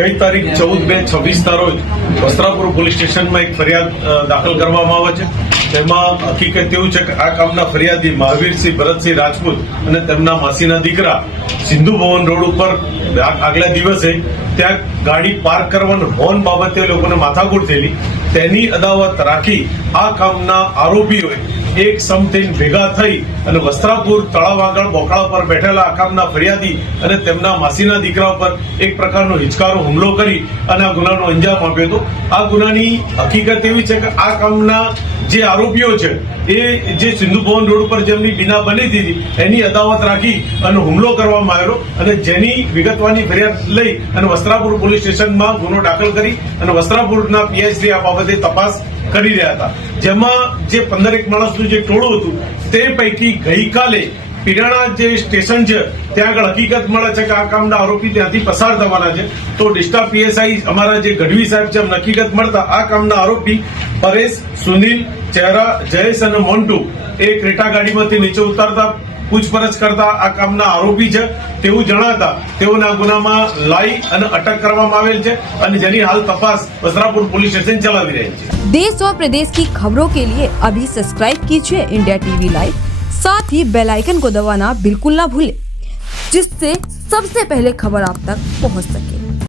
ગઈ તારીખ 14/2/26 રોજ વસ્ત્રાપુર પોલીસ સ્ટેશનમાં એક ફરિયાદ દાખલ કરવામાં આવે છે. તેમાં હકીકત એવું છે કે આ કામના ફરિયાદી મહાવીરસિંહ ભરતસિંહ રાજપૂત અને તેમના માસીના દીકરા સિંધુ ભવન રોડ ઉપર આગલા દિવસે ત્યાં ગાડી પાર્ક કરવાના હોર્ન બાબતે લોકોને માથાકૂટ થયેલી. તેની અદાવત રાખી આ કામના આરોપીઓએ એક સમથીન ભેગા થઈ અને વસ્ત્રાપુર તળાવ આગળ બોકડા પર બેઠેલા આ કામના ફરિયાદી અને તેમના માસીના દીકરા પર એક પ્રકારનો હિચકારો હુમલો કરી અને આ ગુનાનો અંજામ આપ્યો હતો. આ ગુનાની હકીકત એવી છે કે આ કામના જે આરોપીઓ છે એ જે સિંધુ ભવન રોડ ઉપર જેમની બીના બની હતી એની અદાવત રાખી અને હુમલો કરવામાં આવેલો અને જેની વિગતવારની ફરિયાદ લઈ અને વસ્ત્રાપુર પોલીસ સ્ટેશનમાં ગુનો દાખલ કરી અને વસ્ત્રાપુરના પીએસડી આ બાબતે તપાસ કરી રહ્યા હતા. જેમાં જે 15 માણસનું જે ટોળું હતું તે પૈકી ગઈકાલે પીરાણા જે સ્ટેશન છે ત્યાં આગળ હકીકત મળે છે કે આ કામના આરોપી ત્યાંથી પસાર થવાના છે. તો ડિસ્ટા પીએસઆઈ અમારા જે ગઢવી સાહેબ છે હકીકત મળતા આ કામના આરોપી પરેશ, સુનિલ, ચહેરા, જયેશ અને મોન્ટુ એ ક્રેટા ગાડીમાંથી નીચે ઉતારતા પૂછપરછ કરતા આ કામના આરોપી છે તેવું જણાતા તેઓને આ ગુનામાં લાઈ અને અટક કરવામાં આવેલ છે અને જેની હાલ તપાસ વસ્ત્રાપુર पुलिस स्टेशन चलावी रही है. देश और प्रदेश की खबरों के लिए अभी सब्सक्राइब कीजिए इंडिया टीवी लाइव, साथ ही बेल आइकन को दबाना बिल्कुल ना भूलें, जिससे सबसे पहले खबर आप तक पहुंच सके.